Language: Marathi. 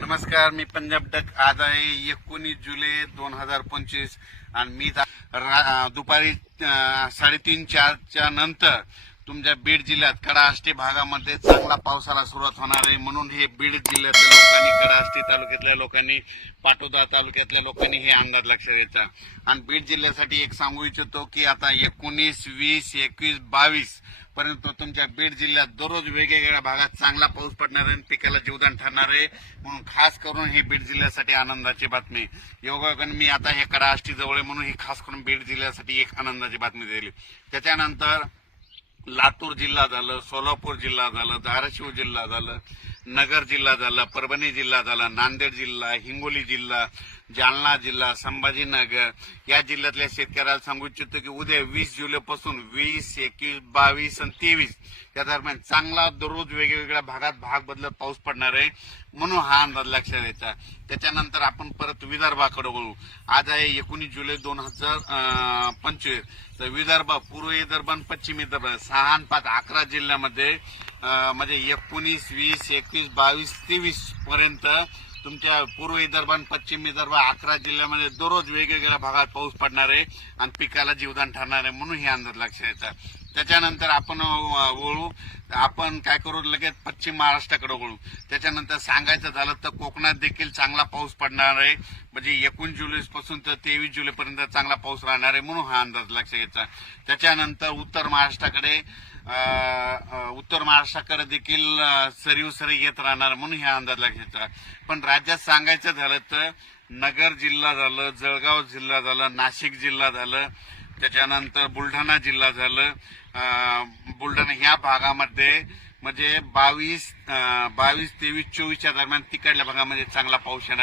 नमस्कार मी पंजाब डक आज आहे एकोणीस जुलै दोन हजार पंचवीस आणि मी जा- रा- दुपारी साडेतीन चारच्या नंतर तुमच्या बीड जिल्ह्यात कडाष्टी भागामध्ये चांगला पावसाला सुरुवात होणार आहे. म्हणून हे बीड जिल्ह्यातल्या लोकांनी कडाष्टी तालुक्यातल्या लोकांनी पाटोदा तालुक्यातल्या लोकांनी हे अंदाज लक्षात घ्यायचा. आणि बीड जिल्ह्यासाठी एक सांगू इच्छितो की आता एकोणीस वीस एकवीस बावीस परंतु तुमच्या बीड जिल्ह्यात दररोज वेगवेगळ्या भागात चांगला पाऊस पडणार आहे आणि पिकाला जीवदान ठरणार आहे. म्हणून खास करून ही बीड जिल्ह्यासाठी आनंदाची बातमी. योगायोगाने मी आता हे कडाष्टी जवळ आहे म्हणून ही खास करून बीड जिल्ह्यासाठी एक आनंदाची बातमी दिली. त्याच्यानंतर लातूर जिल्हा झालं सोलापूर जिल्हा झालं धाराशिव जिल्हा झालं. नगर जिल्हा झाला परभणी जिल्हा झाला नांदेड जिल्हा हिंगोली जिल्हा जालना जिल्हा संभाजीनगर. या जिल्ह्यातल्या शेतकऱ्याला सांगू इच्छितो की उद्या वीस जुलैपासून वीस एकवीस बावीस आणि तेवीस या दरम्यान चांगला दररोज वेगवेगळ्या भागात भाग बदलत पाऊस पडणार आहे म्हणून हा अंदाज लक्षात द्यायचा त्याच्यानंतर आपण परत विदर्भाकडे बोलू आज आहे एकोणीस जुलै दोन हजार पंचवीस. तर विदर्भ पूर्व विदर्भ आणि पश्चिम विदर्भ सहा आणि पाच अकरा जिल्ह्यामध्ये म्हणजे एकोणीस वीस एकवीस बावीस तेवीस पर्यंत तुमच्या पूर्व विदर्भ आणि पश्चिम विदर्भ अकरा जिल्ह्यामध्ये दररोज वेगवेगळ्या भागात पाऊस पडणार आहे आणि पिकाला जीवदान ठरणार आहे म्हणून हे अंदाज लक्षात येतात त्याच्यानंतर आपण वळू. आपण काय करू लगेच पश्चिम महाराष्ट्राकडे वळू. त्याच्यानंतर सांगायचं झालं तर कोकणात देखील चांगला पाऊस पडणार आहे. म्हणजे एकूण जुलैपासून तर तेवीस जुलैपर्यंत चांगला पाऊस राहणार आहे म्हणून हा अंदाज लक्षात घ्यायचा. त्याच्यानंतर उत्तर महाराष्ट्राकडे उत्तर महाराष्ट्राकडे देखील सरीव सरी येत राहणार म्हणून हा अंदाज लक्षात घ्यायचा. पण राज्यात सांगायचं झालं तर नगर जिल्हा झालं जळगाव जिल्हा झालं नाशिक जिल्हा झालं त्याच्यानंतर बुलढाणा जिल्हा झालं. बुलढाणा ह्या भागामध्ये म्हणजे बावीस बावीस तेवीस चोवीसच्या दरम्यान तिकडल्या भागामध्ये चांगला पाऊस येणार